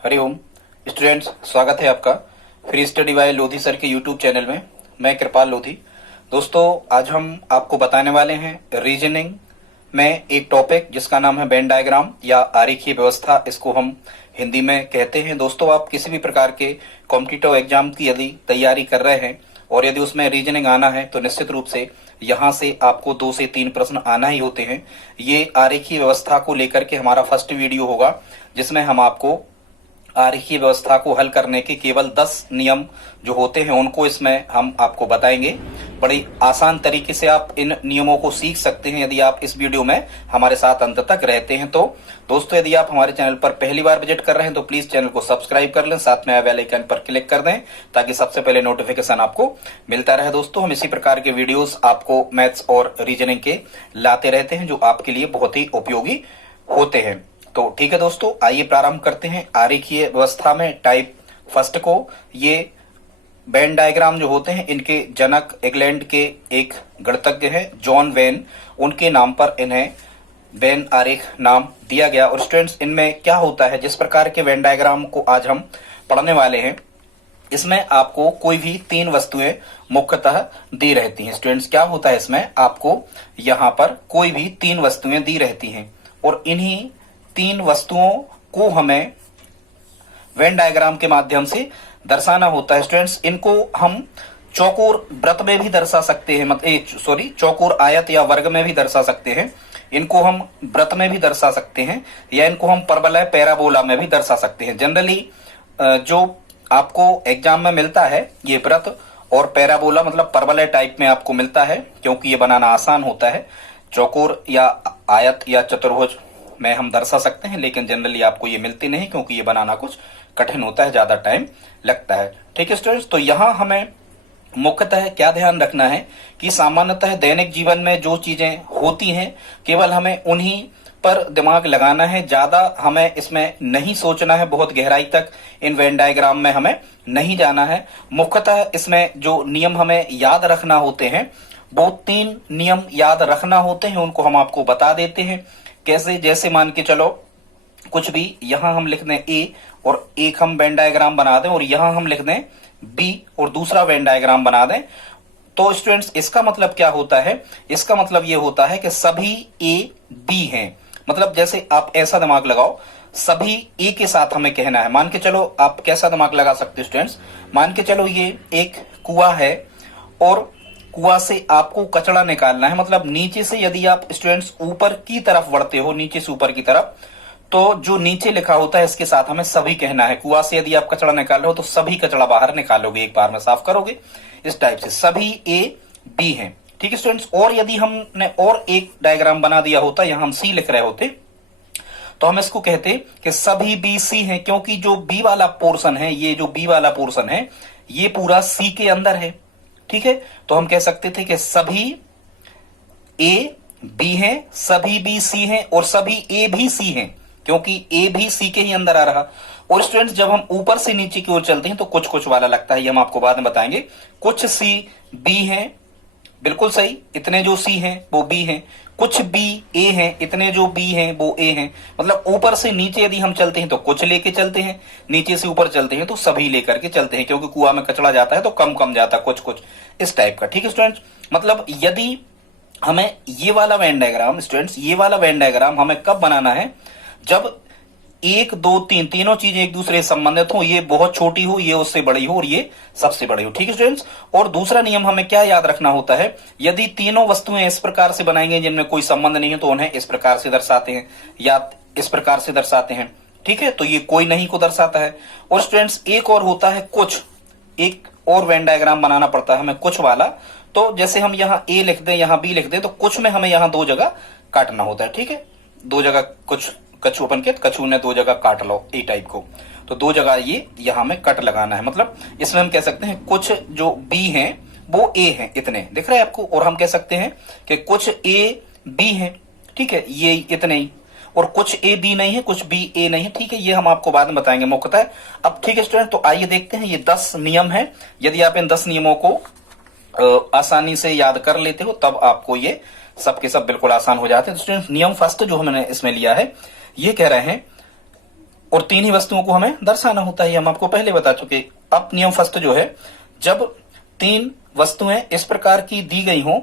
Hariom students, स्वागत है आपका free study bye Lodhi sir के यूट्यूब चैनल में। मैं कृपाल लोधी। दोस्तों, आज हम आपको बताने वाले हैं रीजनिंग में एक टॉपिक जिसका नाम है वेन डायग्राम या आरेखीय व्यवस्था। इसको हम हिंदी में कहते हैं। दोस्तों, आप किसी भी प्रकार के कॉम्पिटिटिव एग्जाम की यदि तैयारी कर रहे हैं और यदि उसमें रीजनिंग आना है तो निश्चित रूप से यहाँ से आपको 2 से 3 प्रश्न आना ही होते हैं। ये आरेखीय व्यवस्था को लेकर के हमारा फर्स्ट वीडियो होगा, जिसमें हम आपको आरेखीय व्यवस्था को हल करने के केवल 10 नियम जो होते हैं उनको इसमें हम आपको बताएंगे। बड़ी आसान तरीके से आप इन नियमों को सीख सकते हैं यदि आप इस वीडियो में हमारे साथ अंत तक रहते हैं। तो दोस्तों, यदि आप हमारे चैनल पर पहली बार विजिट कर रहे हैं तो प्लीज चैनल को सब्सक्राइब कर लें, साथ में बेल आइकन पर क्लिक कर दें ताकि सबसे पहले नोटिफिकेशन आपको मिलता रहे। दोस्तों, हम इसी प्रकार के वीडियोस आपको मैथ्स और रीजनिंग के लाते रहते हैं जो आपके लिए बहुत ही उपयोगी होते हैं। तो ठीक है दोस्तों, आइए प्रारंभ करते हैं आरेखीय व्यवस्था में टाइप फर्स्ट को। ये वेन डायग्राम जो होते हैं इनके जनक इंग्लैंड के एक गणितज्ञ हैं जॉन वेन, उनके नाम पर इन्हें वेन आरेख नाम दिया गया। और स्टूडेंट्स, इनमें क्या होता है, जिस प्रकार के वेन डायग्राम को आज हम पढ़ने वाले हैं इसमें आपको कोई भी 3 वस्तुएं मुख्यतः दी रहती हैं। स्टूडेंट्स, क्या होता है इसमें, आपको यहाँ पर कोई भी 3 वस्तुएं दी रहती हैं और इन्हीं 3 वस्तुओं को हमें वेन डायग्राम के माध्यम से दर्शाना होता है। स्टूडेंट्स, इनको हम चौकोर वृत्त में भी दर्शा सकते हैं, चौकोर आयत या वर्ग में भी दर्शा सकते हैं। इनको हम वृत्त में भी दर्शा सकते हैं या इनको हम परवलय पैराबोला में भी दर्शा सकते हैं। जनरली जो आपको एग्जाम में मिलता है ये वृत्त और पैराबोला मतलब परवलय टाइप में आपको मिलता है, क्योंकि ये बनाना आसान होता है। चौकोर या आयत या चतुर्भुज में हम दर्शा सकते हैं, लेकिन जनरली आपको ये मिलती नहीं क्योंकि ये बनाना कुछ कठिन होता है, ज्यादा टाइम लगता है। ठीक है स्टूडेंट्स, तो यहाँ हमें मुख्यतः क्या ध्यान रखना है कि सामान्यतः दैनिक जीवन में जो चीजें होती हैं केवल हमें उन्हीं पर दिमाग लगाना है, ज्यादा हमें इसमें नहीं सोचना है, बहुत गहराई तक इन वेन डायग्राम में हमें नहीं जाना है। मुख्यतः इसमें जो नियम हमें याद रखना होते हैं वो 3 नियम याद रखना होते हैं, उनको हम आपको बता देते हैं। कैसे, जैसे मान के चलो कुछ भी यहां हम लिख दें A और एक हम वेन डायग्राम बना दें और यहां हम लिख दें B और दूसरा वेन डायग्राम बना दें, तो स्टूडेंट्स इसका मतलब क्या होता है, इसका मतलब ये होता है कि सभी A B हैं। मतलब जैसे आप ऐसा दिमाग लगाओ, सभी A के साथ हमें कहना है। मान के चलो, आप कैसा दिमाग लगा सकते हो स्टूडेंट्स, मान के चलो ये एक कुआं है और कुआं से आपको कचरा निकालना है। मतलब नीचे से यदि आप स्टूडेंट्स ऊपर की तरफ बढ़ते हो, नीचे से ऊपर की तरफ, तो जो नीचे लिखा होता है इसके साथ हमें सभी कहना है। कुआं से यदि आप कचरा निकाल रहे हो तो सभी कचरा बाहर निकालोगे, एक बार में साफ करोगे। इस टाइप से सभी A B हैं। ठीक है स्टूडेंट्स, और यदि हमने और एक डायग्राम बना दिया होता, यहां हम C लिख रहे होते, तो हम इसको कहते कि सभी B C हैं, क्योंकि जो B वाला पोर्शन है, ये जो B वाला पोर्शन है ये पूरा C के अंदर है। ठीक है, तो हम कह सकते थे कि सभी A B हैं, सभी B C हैं और सभी A भी C हैं, क्योंकि A भी C के ही अंदर आ रहा। और स्टूडेंट्स, जब हम ऊपर से नीचे की ओर चलते हैं तो कुछ कुछ वाला लगता है, ये हम आपको बाद में बताएंगे। कुछ C B हैं, बिल्कुल सही, इतने जो C हैं वो B हैं। कुछ B A हैं, इतने जो B हैं वो A हैं। मतलब ऊपर से नीचे यदि हम चलते हैं तो कुछ लेके चलते हैं, नीचे से ऊपर चलते हैं तो सभी लेकर के चलते हैं, क्योंकि कुआं में कचरा जाता है तो कम कम जाता है, कुछ कुछ इस टाइप का। ठीक है स्टूडेंट्स, मतलब यदि हमें ये वाला वेन डायग्राम, स्टूडेंट्स ये वाला वेन डायग्राम हमें कब बनाना है, जब 1 2 3 तीनों चीजें एक दूसरे से संबंधित हो, ये बहुत छोटी हो, ये उससे बड़ी हो और ये सबसे बड़ी हो। ठीक है स्टूडेंट्स, और दूसरा नियम हमें क्या याद रखना होता है, यदि तीनों वस्तुएं इस प्रकार से बनाएंगे जिनमें कोई संबंध नहीं है तो उन्हें इस प्रकार से दर्शाते हैं या इस प्रकार से दर्शाते हैं। ठीक है, तो ये कोई नहीं को दर्शाता है। और स्टूडेंट्स एक और होता है कुछ, एक और वेन डायग्राम बनाना पड़ता है हमें कुछ वाला। तो जैसे हम यहाँ A लिख दें, यहाँ B लिख दें, तो कुछ में हमें यहाँ 2 जगह काटना होता है। ठीक है, 2 जगह कुछ कछू अपन के कछू ने 2 जगह काट लो, ए टाइप को, तो 2 जगह ये यहां में कट लगाना है। मतलब इसमें हम कह सकते हैं कुछ जो B हैं वो A हैं, इतने दिख रहा है आपको। और हम कह सकते हैं कि कुछ A B हैं, ठीक है, ये इतने ही, और कुछ A B नहीं है, कुछ B A नहीं है। ठीक है, ये हम आपको बाद में बताएंगे मुख्यतः। अब ठीक है स्टूडेंट, तो आइए देखते हैं, ये 10 नियम है। यदि आप इन 10 नियमों को आसानी से याद कर लेते हो तब आपको ये सब के सब बिल्कुल आसान हो जाते हैं। तो स्टूडेंट, नियम फर्स्ट जो हमने इसमें लिया है, ये कह रहे हैं और तीन ही वस्तुओं को हमें दर्शाना होता है, हम आपको पहले बता चुके। अब नियम फर्स्ट जो है, जब तीन वस्तुएं इस प्रकार की दी गई हों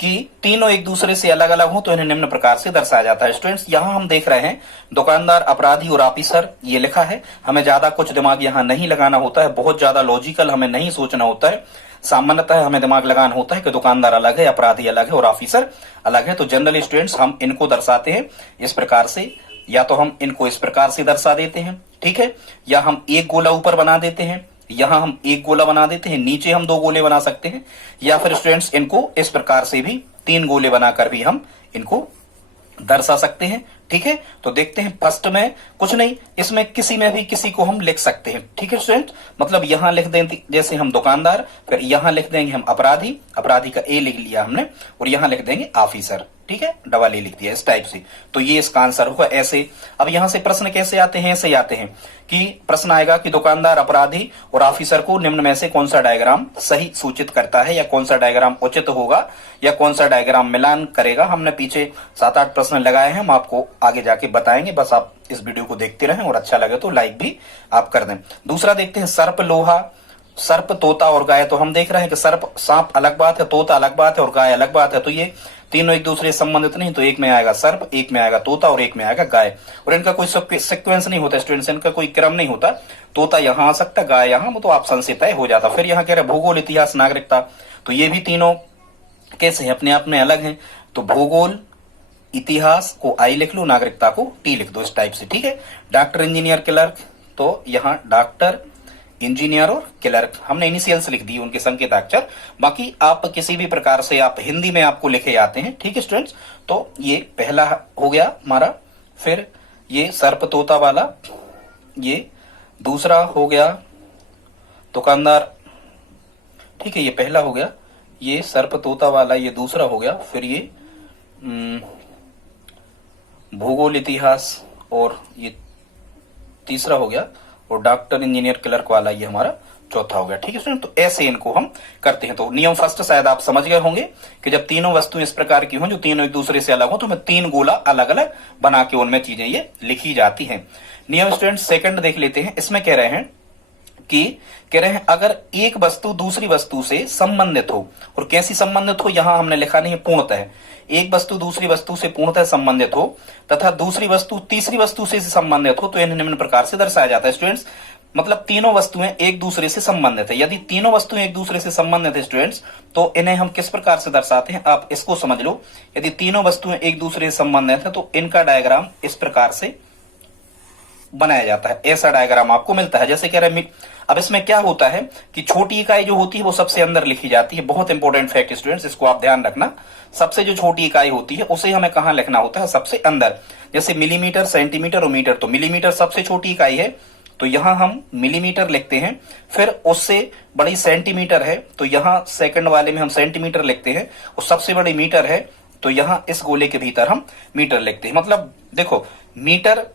कि तीनों एक दूसरे से अलग अलग हो तो इन्हें निम्न प्रकार से दर्शाया जाता है। स्टूडेंट्स यहां हम देख रहे हैं दुकानदार, अपराधी और ऑफिसर ये लिखा है। हमें ज्यादा कुछ दिमाग यहां नहीं लगाना होता है, बहुत ज्यादा लॉजिकल हमें नहीं सोचना होता है। सामान्यतः हमें दिमाग लगाना होता है कि दुकानदार अलग है, अपराधी अलग है और ऑफिसर अलग है। तो जनरली स्टूडेंट्स हम इनको दर्शाते हैं इस प्रकार से, या तो हम इनको इस प्रकार से दर्शा देते हैं, ठीक है, या हम एक गोला ऊपर बना देते हैं, यहां हम एक गोला बना देते हैं, नीचे हम दो गोले बना सकते हैं, या फिर स्टूडेंट्स इनको इस प्रकार से भी तीन गोले बनाकर भी हम इनको दर्शा सकते हैं, ठीक है। तो देखते हैं फर्स्ट में कुछ नहीं, इसमें किसी में भी किसी को हम लिख सकते हैं, ठीक है स्टूडेंट। मतलब यहां लिख देंगे जैसे हम दुकानदार, फिर यहां लिख देंगे हम अपराधी, अपराधी का ए लिख लिया हमने, और यहां लिख देंगे ऑफिसर, ठीक है, डबल ए लिख दिया इस टाइप से। तो ये इसका आंसर होगा ऐसे। अब यहां से प्रश्न कैसे आते हैं, ऐसे आते हैं कि प्रश्न आएगा कि दुकानदार, अपराधी और ऑफिसर को निम्न में से कौन सा डायग्राम सही सूचित करता है, या कौन सा डायग्राम उचित होगा, या कौन सा डायग्राम मिलान करेगा। हमने पीछे 7-8 प्रश्न लगाए हैं, हम आपको आगे जाके बताएंगे, बस आप इस वीडियो को देखते रहें और अच्छा लगे तो लाइक भी आप कर दें। दूसरा देखते हैं सर्प, लोहा, सर्प, तोता और गाय। तो हम देख रहे हैं कि सर्प, सांप अलग बात है, तोता अलग बात है और गाय अलग बात है। तो ये तीनों एक दूसरे से संबंधित नहीं, तो एक में आएगा सर्प, एक में आएगा तोता और एक में आएगा गाय। और इनका कोई सीक्वेंस नहीं होता स्टूडेंट्स, इनका कोई क्रम नहीं होता। तोता यहां आ सकता, गाय यहां, तो ऑप्शन से तय हो जाता। फिर यहां कह रहे भूगोल, इतिहास, नागरिकता। तो ये भी तीनों कैसे अपने आप में अलग हैं। तो भूगोल, इतिहास को आई लिख लो, नागरिकता को टी लिख दो इस टाइप से, ठीक है। डॉक्टर, इंजीनियर, क्लर्क, तो यहां डॉक्टर, इंजीनियर और क्लर्क हमने इनिशियल्स लिख दी, उनके संकेताक्षर। बाकी आप किसी भी प्रकार से आप हिंदी में आपको लिखे आते हैं, ठीक है स्टूडेंट्स। तो ये पहला हो गया हमारा, फिर ये सर्प तोता वाला, ये दूसरा हो गया दुकानदार, ठीक है, ये पहला हो गया, ये सर्प तोता वाला ये दूसरा हो गया, फिर ये भूगोल, इतिहास और ये तीसरा हो गया, और डॉक्टर, इंजीनियर, क्लर्क वाला ये हमारा चौथा हो गया, ठीक है स्टूडेंट। तो ऐसे इनको हम करते हैं। तो नियम फर्स्ट शायद आप समझ गए होंगे कि जब तीनों वस्तुएं इस प्रकार की हों जो तीनों एक दूसरे से अलग हो, तो हमें तीन गोला अलग अलग बना के उनमें चीजें ये लिखी जाती हैं। नियम स्टूडेंट सेकंड देख लेते हैं। इसमें कह रहे हैं अगर एक वस्तु दूसरी वस्तु से संबंधित हो, और कैसी संबंधित हो यहां हमने लिखा नहीं है, पूर्णतः। एक वस्तु दूसरी वस्तु से पूर्णतः संबंधित हो तथा दूसरी वस्तु तीसरी वस्तु से संबंधित हो, तो इन्हें निम्न प्रकार से दर्शाया जाता है स्टूडेंट्स। मतलब तीनों वस्तुएं एक दूसरे से संबंधित है। यदि तीनों वस्तुएं एक दूसरे से संबंधित है स्टूडेंट्स, तो इन्हें हम किस प्रकार से दर्शाते हैं, आप इसको समझ लो। यदि तीनों वस्तुएं एक दूसरे से संबंधित है तो इनका डायग्राम इस प्रकार से बनाया जाता है, ऐसा डायग्राम आपको मिलता है। जैसे कह रहे हैं, अब इसमें क्या होता है कि छोटी इकाई जो होती है वो सबसे अंदर लिखी जाती है। बहुत इंपॉर्टेंट फैक्ट स्टूडेंट्स, इसको आप ध्यान रखना। सबसे जो छोटी इकाई होती है उसे हमें कहां लिखना होता है, सबसे अंदर। जैसे मिलीमीटर, सेंटीमीटर और मीटर, तो मिलीमीटर सबसे छोटी इकाई है, तो यहां हम मिलीमीटर लिखते हैं। फिर उससे बड़ी सेंटीमीटर है, तो यहां सेकंड वाले में हम सेंटीमीटर लिखते हैं। और सबसे बड़ी मीटर है, तो यहां इस गोले के भीतर हम मीटर लिखते हैं। मतलब देखो, मीटर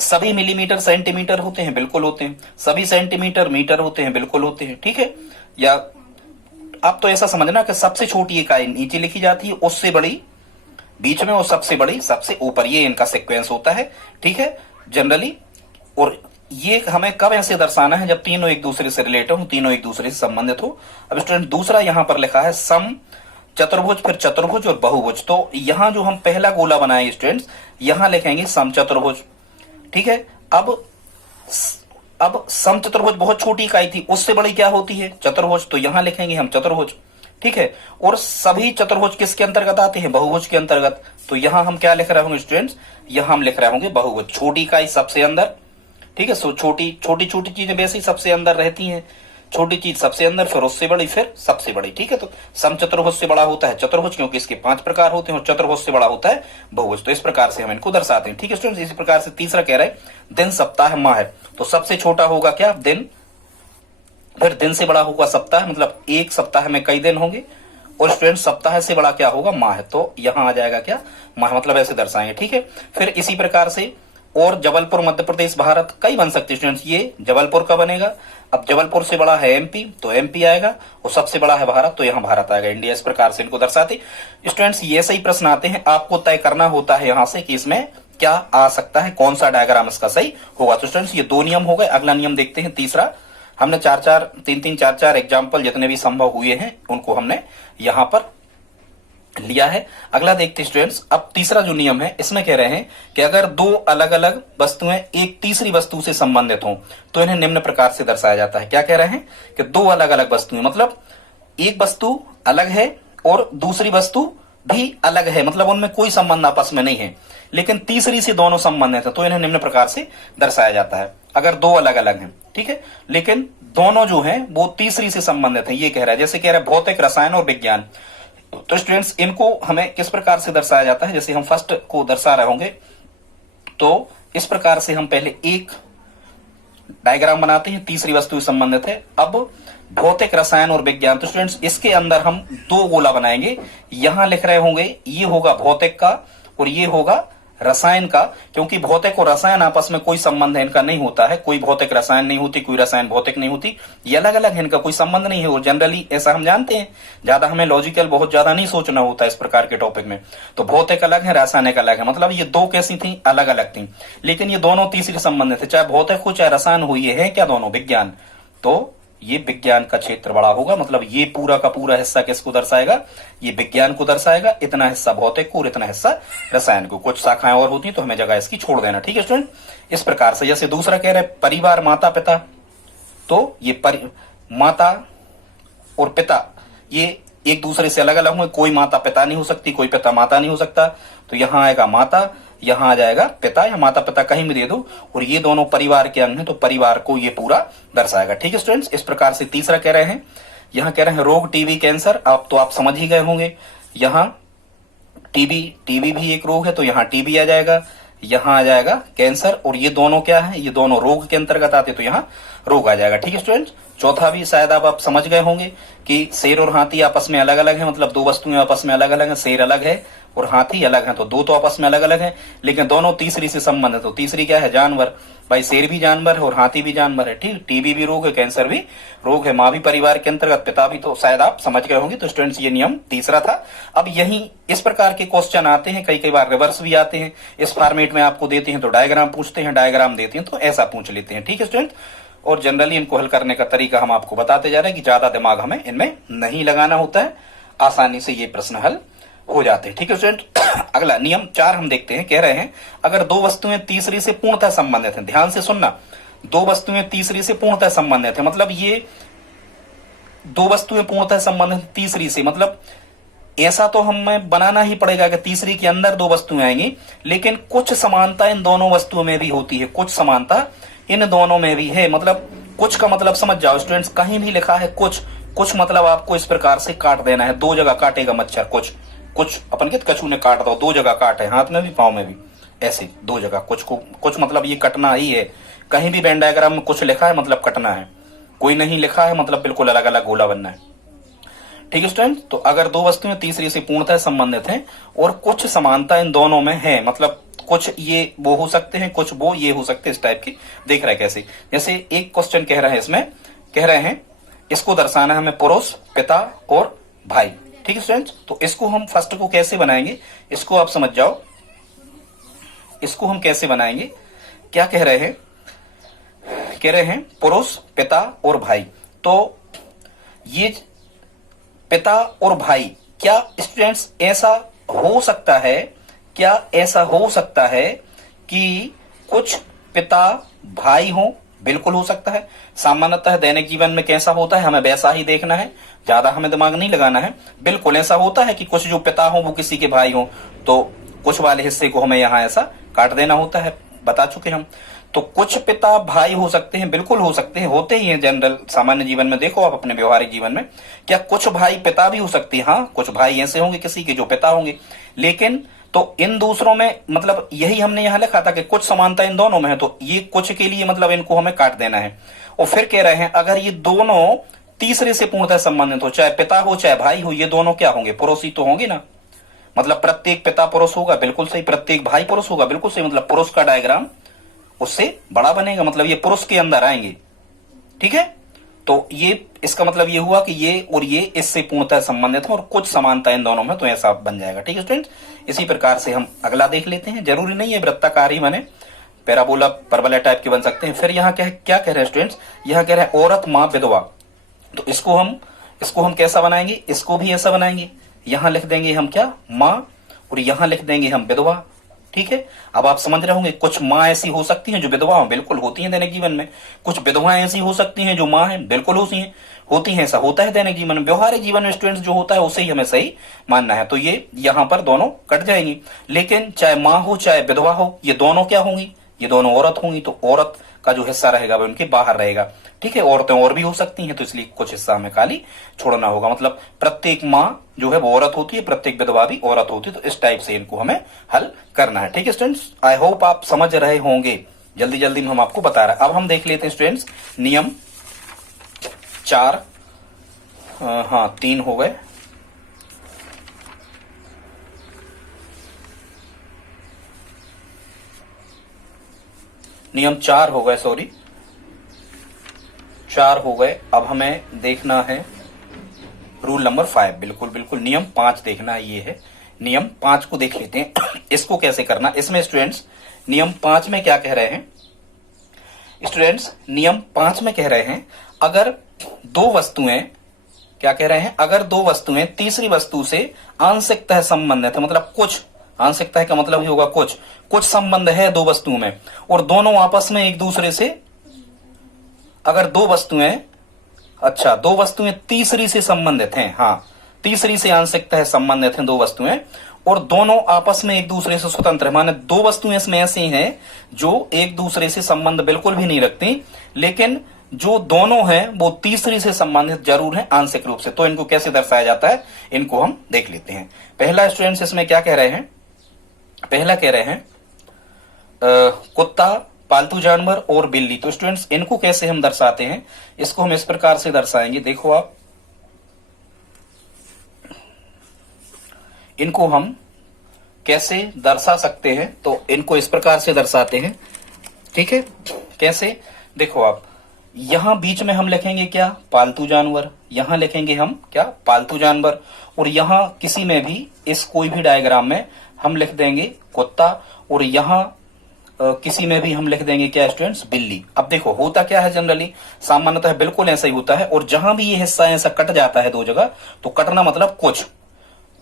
सभी मिलीमीटर सेंटीमीटर होते हैं, बिल्कुल होते हैं। सभी सेंटीमीटर मीटर होते हैं, बिल्कुल होते हैं, ठीक है। या आप तो ऐसा समझना कि सबसे छोटी इकाई नीचे लिखी जाती है, उससे बड़ी बीच में और सबसे बड़ी सबसे ऊपर, ये इनका सीक्वेंस होता है, ठीक है, जनरली। और ये हमें कब ऐसे दर्शाना है, जब तीनों एक दूसरे से रिलेटेड हो, तीनों एक दूसरे से संबंधित हो। अब स्टूडेंट दूसरा यहां पर लिखा है सम चतुर्भुज, फिर चतुर्भुज और बहुभुज। तो यहां जो हम पहला गोला बनाए स्टूडेंट्स, यहां लिखेंगे सम चतुर्भुज, ठीक है। अब सम चतुर्भुज बहुत छोटी इकाई थी, उससे बड़ी क्या होती है, चतुर्भुज, तो यहां लिखेंगे हम चतुर्भुज, ठीक है। और सभी चतुर्भुज किसके अंतर्गत आते हैं, बहुभुज के अंतर्गत। तो यहां हम क्या लिख रहे होंगे स्टूडेंट्स, यहां हम लिख रहे होंगे बहुभुज। छोटी इकाई सबसे अंदर, ठीक है। सो छोटी छोटी चीजें वैसे ही सबसे अंदर रहती हैं, छोटी चीज सबसे अंदर, फिर उससे बड़ी, फिर सबसे बड़ी, ठीक है। तो सम चतुर्भुज से बड़ा होता है चतुर्भुज, क्योंकि इसके 5 प्रकार होते हैं, और चतुर्भुज से बड़ा होता है बहुभुज। तो इस प्रकार से हम इनको दर्शाते हैं, ठीक है स्टूडेंट्स। इसी प्रकार से तीसरा कह रहे हैं दिन, सप्ताह, माह है। तो सबसे छोटा होगा क्या, दिन, फिर दिन से बड़ा होगा सप्ताह, मतलब एक सप्ताह में कई दिन होंगे। और स्टूडेंट सप्ताह से बड़ा क्या होगा, माह, तो यहां आ जाएगा क्या, माह, मतलब ऐसे दर्शाएंगे, ठीक है। फिर इसी प्रकार से और जबलपुर, मध्य प्रदेश, भारत, कई बन सकते स्टूडेंट्स। ये जबलपुर का बनेगा। अब जबलपुर से बड़ा है एमपी, तो एमपी आएगा, और सबसे बड़ा है भारत, तो यहां भारत आएगा, इंडिया। इस प्रकार से इनको दर्शाते स्टूडेंट्स। ये सही प्रश्न आते हैं, आपको तय करना होता है यहां से कि इसमें क्या आ सकता है, कौन सा डायग्राम इसका सही होगा। तो स्टूडेंट्स ये दो नियम हो गए। अगला नियम देखते हैं तीसरा। हमने तीन चार एग्जाम्पल जितने भी संभव हुए हैं उनको हमने यहां पर लिया है। अगला देखते हैं स्टूडेंट्स। अब तीसरा जो नियम है इसमें कह रहे हैं कि अगर दो अलग अलग वस्तुएं एक तीसरी वस्तु से संबंधित हों तो इन्हें निम्न प्रकार से दर्शाया जाता है। क्या कह रहे हैं कि दो अलग अलग वस्तुएं, मतलब एक वस्तु अलग है और दूसरी वस्तु भी अलग है, मतलब उनमें कोई संबंध आपस में नहीं है, लेकिन तीसरी से दोनों संबंधित है तो इन्हें निम्न प्रकार से दर्शाया जाता है। अगर दो अलग अलग हैं, ठीक है, लेकिन दोनों जो हैं वो तीसरी से संबंधित है, ये कह रहा है। जैसे कह रहा है भौतिक, रसायन और विज्ञान। तो स्टूडेंट्स इनको हमें किस प्रकार से दर्शाया जाता है, जैसे हम फर्स्ट को दर्शा रहे होंगे तो इस प्रकार से हम पहले एक डायग्राम बनाते हैं, तीसरी वस्तु से संबंधित है। अब भौतिक, रसायन और विज्ञान, तो स्टूडेंट्स इसके अंदर हम दो गोला बनाएंगे। यहां लिख रहे होंगे ये होगा भौतिक का और ये होगा रसायन का, क्योंकि भौतिक और रसायन आपस में कोई संबंध है इनका नहीं होता है। कोई भौतिक रसायन नहीं होती, कोई रसायन भौतिक नहीं होती, ये अलग अलग है, इनका कोई संबंध नहीं है। और जनरली ऐसा हम जानते हैं, ज्यादा हमें लॉजिकल बहुत ज्यादा नहीं सोचना होता है इस प्रकार के टॉपिक में। तो भौतिक अलग है, रासायनिक अलग है, मतलब ये दो कैसी थी, अलग अलग थी, लेकिन ये दोनों तीसरे संबंध थे। चाहे भौतिक हो चाहे रसायन हो, ये है क्या, दोनों विज्ञान। तो ये विज्ञान का क्षेत्र बड़ा होगा, मतलब ये पूरा का पूरा हिस्सा किसको दर्शाएगा, ये विज्ञान को दर्शाएगा। इतना हिस्सा भौतिक को और इतना हिस्सा रसायन को। कुछ शाखाएं और होती तो हमें जगह इसकी छोड़ देना, ठीक है स्टूडेंट। इस प्रकार से जैसे दूसरा कह रहे परिवार, माता पिता, तो ये माता और पिता ये एक दूसरे से अलग अलग होंगे। कोई माता पिता नहीं हो सकती, कोई पिता माता नहीं हो सकता। तो यहां आएगा माता, यहां आ जाएगा पिता, या माता पिता कहीं भी दे दो, और ये दोनों परिवार के अंग हैं तो परिवार को ये पूरा दर्शाएगा, ठीक है स्टूडेंट्स। इस प्रकार से तीसरा कह रहे हैं, यहां कह रहे हैं रोग, टीबी, कैंसर। आप तो आप समझ ही गए होंगे, यहां टीबी भी एक रोग है तो यहां टीबी आ जाएगा, यहां आ जाएगा कैंसर, और ये दोनों क्या है, ये दोनों रोग के अंतर्गत आते तो यहां रोग आ जाएगा, ठीक है स्टूडेंट्स। चौथा भी शायद आप समझ गए होंगे कि शेर और हाथी आपस में अलग अलग हैं, मतलब दो वस्तुएं आपस में अलग अलग हैं। शेर अलग है और हाथी अलग है, तो दो तो आपस में अलग अलग हैं, लेकिन दोनों तीसरी से संबंधित। तो तीसरी क्या है, जानवर। भाई शेर भी जानवर है और हाथी भी जानवर है, ठीक। टीबी भी रोग है, कैंसर भी रोग है, माँ भी परिवार के अंतर्गत, पिता भी, तो शायद आप समझ गए होंगे। तो स्टूडेंट्स ये नियम तीसरा था। अब यही इस प्रकार के क्वेश्चन आते हैं, कई बार रिवर्स भी आते हैं। इस फॉर्मेट में आपको देते हैं तो डायग्राम पूछते हैं, डायग्राम देते हैं तो ऐसा पूछ लेते हैं, ठीक है स्टूडेंट। और जनरली इनको हल करने का तरीका हम आपको बताते जा रहे हैं कि ज्यादा दिमाग हमें इनमें नहीं लगाना होता है, आसानी से ये प्रश्न हल हो जाते हैं, ठीक है स्टूडेंट। अगला नियम 4 हम देखते हैं। कह रहे हैं अगर दो वस्तुएं तीसरी से पूर्णतः संबंधित हैं, ध्यान से सुनना, दो वस्तुएं तीसरी से पूर्णतः संबंधित है, मतलब ये दो वस्तुएं पूर्णतः संबंधित तीसरी से, मतलब ऐसा तो हमें बनाना ही पड़ेगा कि तीसरी के अंदर दो वस्तुएं आएंगी, लेकिन कुछ समानता इन दोनों वस्तुओं में भी होती है, कुछ समानता इन दोनों में भी है। मतलब कुछ का मतलब समझ जाओ स्टूडेंट्स, कहीं भी लिखा है कुछ मतलब आपको इस प्रकार से काट देना है, दो जगह काटेगा मच्छर। कुछ अपन के कछू ने काट दो, दो जगह काटे, हाथ में भी पांव में भी, ऐसे दो जगह कुछ मतलब ये कटना ही है। कहीं भी वेन डायग्राम में कुछ लिखा है मतलब कटना है, कोई नहीं लिखा है मतलब बिल्कुल अलग अलग गोला बनना है, ठीक है स्टूडेंट। तो अगर दो वस्तुएं तीसरी से पूर्णतः संबंधित हैं और कुछ समानता इन दोनों में है, मतलब कुछ ये वो हो सकते हैं, कुछ वो ये हो सकते हैं, इस टाइप की देख रहे हैं कैसे। जैसे एक क्वेश्चन कह रहे हैं, इसमें कह रहे हैं इसको दर्शाना है हमें पुरुष, पिता और भाई, ठीक है स्टूडेंट्स। तो इसको हम फर्स्ट को कैसे बनाएंगे, इसको आप समझ जाओ, इसको हम कैसे बनाएंगे। क्या कह रहे हैं, कह रहे हैं पुरुष, पिता और भाई। तो ये पिता और भाई, क्या स्टूडेंट्स ऐसा हो सकता है, क्या ऐसा हो सकता है कि कुछ पिता भाई हो? बिल्कुल हो सकता है। सामान्यतः दैनिक जीवन में कैसा होता है हमें वैसा ही देखना है, ज्यादा हमें दिमाग नहीं लगाना है। बिल्कुल ऐसा होता है कि कुछ जो पिता हो वो किसी के भाई हो, तो कुछ वाले हिस्से को हमें यहाँ ऐसा काट देना होता है, बता चुके हम। तो कुछ पिता भाई हो सकते हैं, बिल्कुल हो सकते हैं, होते ही हैं जनरल सामान्य जीवन में। देखो आप अपने व्यवहारिक जीवन में, क्या कुछ भाई पिता भी हो सकते हैं? हाँ, कुछ भाई ऐसे होंगे किसी के जो पिता होंगे, लेकिन तो इन दूसरों में मतलब यही हमने यहां लिखा था कि कुछ समानता इन दोनों में है, तो ये कुछ के लिए मतलब इनको हमें काट देना है। और फिर कह रहे हैं अगर ये दोनों तीसरे से पूर्णतः संबंधित हो, चाहे पिता हो चाहे भाई हो, ये दोनों क्या होंगे? पुरुष ही तो होंगे ना। मतलब प्रत्येक पिता पुरुष होगा, बिल्कुल सही। प्रत्येक भाई पुरुष होगा, बिल्कुल सही। मतलब पुरुष का डायग्राम उससे बड़ा बनेगा, मतलब ये पुरुष के अंदर आएंगे, ठीक है। तो ये इसका मतलब ये हुआ कि ये और ये इससे पूर्णतः संबंधित है और कुछ समानता इन दोनों में, तो ऐसा बन जाएगा। ठीक है स्टूडेंट्स, इसी प्रकार से हम अगला देख लेते हैं। जरूरी नहीं है वृत्ताकार ही बने, पैराबोला परवलय टाइप के बन सकते हैं। फिर यहाँ क्या कह रहे हैं स्टूडेंट्स, यहाँ कह रहे हैं औरत माँ विधवा। तो इसको हम कैसा बनाएंगे, इसको भी ऐसा बनाएंगे। यहां लिख देंगे हम क्या, माँ, और यहां लिख देंगे हम विधवा। ठीक है, अब आप समझ रहे होंगे कुछ माँ ऐसी हो सकती हैं जो विधवा हो, बिल्कुल होती हैं दैनिक जीवन में। कुछ विधवाएं ऐसी हो सकती हैं जो माँ हैं, बिल्कुल होती हैं, ऐसा होता है दैनिक जीवन में। व्यवहारिक जीवन में स्टूडेंट्स जो होता है उसे ही हमें सही मानना है। तो ये यहाँ पर दोनों कट जाएंगी, लेकिन चाहे माँ हो चाहे विधवा हो, ये दोनों क्या होंगी, ये दोनों औरत होंगी। तो औरत का जो हिस्सा रहेगा वो उनके बाहर रहेगा। ठीक है, औरतें और भी हो सकती हैं, तो इसलिए कुछ हिस्सा हमें खाली छोड़ना होगा। मतलब प्रत्येक माँ जो है वो औरत होती है, प्रत्येक विधवा भी औरत होती है। तो इस टाइप से इनको हमें हल करना है। ठीक है स्टूडेंट्स, आई होप आप समझ रहे होंगे। जल्दी जल्दी में हम आपको बता रहे हैं। अब हम देख लेते हैं स्टूडेंट्स नियम 4, हाँ 3 हो गए। नियम 4 हो गए, सॉरी 4 हो गए। अब हमें देखना है रूल नंबर 5। बिल्कुल नियम 5 देखना है, ये है नियम 5 को देख लेते हैं। इसको कैसे करना, इसमें स्टूडेंट्स नियम 5 में क्या कह रहे हैं, स्टूडेंट्स नियम 5 में कह रहे हैं अगर दो वस्तुएं, क्या कह रहे हैं, अगर दो वस्तुएं तीसरी वस्तु से आंशिकतः संबंधित है, मतलब कुछ, आंशिकता का मतलब ही होगा कुछ संबंध है दो वस्तुओं में, और दोनों आपस में एक दूसरे से, अगर दो वस्तुएं तीसरी से संबंधित हैं, हाँ तीसरी से आंशिकता है संबंधित हैं दो वस्तुएं, और दोनों आपस में एक दूसरे से स्वतंत्र है। माने दो वस्तुएं इसमें ऐसी हैं जो एक दूसरे से संबंध बिल्कुल भी नहीं रखती, लेकिन जो दोनों हैं वो तीसरी से संबंधित जरूर हैं आंशिक रूप से। तो इनको कैसे दर्शाया जाता है, इनको हम देख लेते हैं। पहला स्टूडेंट्स इसमें क्या कह रहे हैं, पहला कह रहे हैं कुत्ता, पालतू जानवर और बिल्ली। तो स्टूडेंट्स इनको कैसे हम दर्शाते हैं, इसको हम इस प्रकार से दर्शाएंगे। देखो आप, इनको हम कैसे दर्शा सकते हैं, तो इनको इस प्रकार से दर्शाते हैं। ठीक है, कैसे, देखो आप, यहां बीच में हम लिखेंगे क्या, पालतू जानवर, यहां लिखेंगे हम क्या, पालतू जानवर, और यहां किसी में भी, इस कोई भी डायग्राम में हम लिख देंगे कुत्ता, और यहां किसी में भी हम लिख देंगे क्या स्टूडेंट्स, बिल्ली। अब देखो होता क्या है, जनरली सामान्यतः बिल्कुल ऐसा ही होता है, और जहां भी ये हिस्सा ऐसा कट जाता है दो जगह, तो कटना मतलब कुछ,